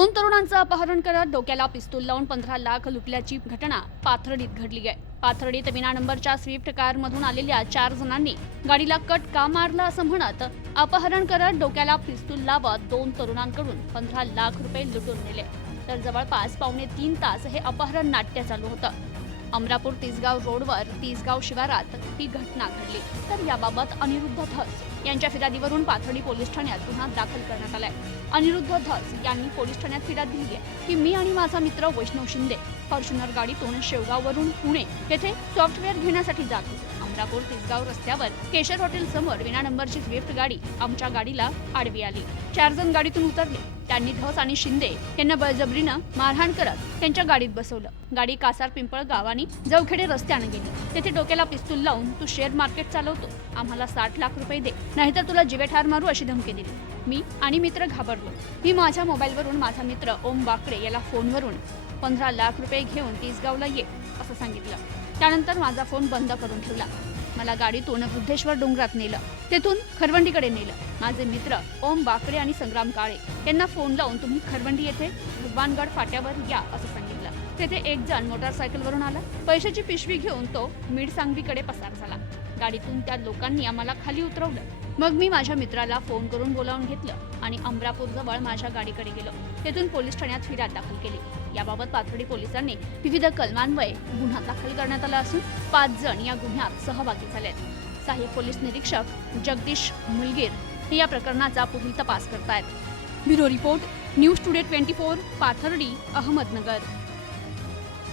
दोन तरुणांचं अपहरण करत डोक्याला पिस्तूल लावून पंधरा लाख लुटल्याची घटना पाथर्डीत घडली आहे. पाथर्डीत विना नंबरच्या स्विफ्ट कारमधून आलेल्या चार जणांनी गाडीला कट का मारला असं म्हणत अपहरण करत डोक्याला पिस्तूल लावत दोन तरुणांकडून पंधरा लाख रुपये लुटून नेले. तर जवळपास पावणे तीन तास हे अपहरण नाट्य चालू होतं. अमरापूर तिसगाव रोडवर तिसगाव शिवारात ही घटना घडली. तर याबाबत अनिरुद्ध धस यांच्या फिर्यादीवरून पाथर्डी पोलीस ठाण्यात गुन्हा दाखल करण्यात आलाय. अनिरुद्ध धस यांनी पोलीस ठाण्यात फिर्याद दिली आहे की मी आणि माझा मित्र वैष्णव शिंदे फॉर्च्युनर गाडीतून शेवगाववरून पुणे येथे सॉफ्टवेअर घेण्यासाठी जात होतो. अमरापूर तिसगाव रस्त्यावर केशर हॉटेल समोर विना नंबरची स्विफ्ट गाडी आमच्या गाडीला आडवी आली. चार जण गाडीतून उतरले. त्यांनी धस आणि शिंदे यांना बळजबरीनं मारहाण करत त्यांच्या गाडीत बसवलं. गाडी कासार पिंपळ गावानी जवखेडे रस्त्यानं गेली. तेथे डोक्याला पिस्तूल लावून तू शेअर मार्केट चालवतो. आम्हाला साठ लाख रुपये दे नाहीतर तुला जिवे ठार मारू अशी धमकी दिली. मी आणि मित्र घाबरलो. मी माझ्या मोबाईलवरून माझा मित्र ओम बाकडे याला फोनवरून पंधरा लाख रुपये घेऊन तिसगावला ये असं सांगितलं. त्यानंतर माझा फोन बंद करून ठेवला. मला गाडीतून वृद्धेश्वर डोंगरात नेलं. तेथून खरवंडीकडे नेलं. माझे मित्र ओम बाकडे आणि संग्राम काळे यांना फोन लावून तुम्ही खरवंडी येथे भगवानगड फाट्यावर या असं सांगितलं. तेथे एक जण मोटारसायकलवरून आला. पैशाची पिशवी घेऊन तो मीड सांगवीकडे पसार झाला. गाडीतून त्या लोकांनी आम्हाला खाली उतरवलं. मग मी माझ्या मित्राला फोन करून बोलावून घेतलं आणि अमरापूर जवळ माझ्या गाडीकडे गेलो. तेथून पोलीस ठाण्यात फिर्याद दाखल केली. याबाबत पाथर्डी पोलिसांनी विविध कलमान्वये गुन्हा दाखल करण्यात आला असून पाच जण या गुन्ह्यात सहभागी झालेत. सहाय्यक पोलीस निरीक्षक जगदीश मुलगीर हे या प्रकरणाचा पुढील तपास करतायत. Bureau report News Today twenty four Pathardi Ahmednagar.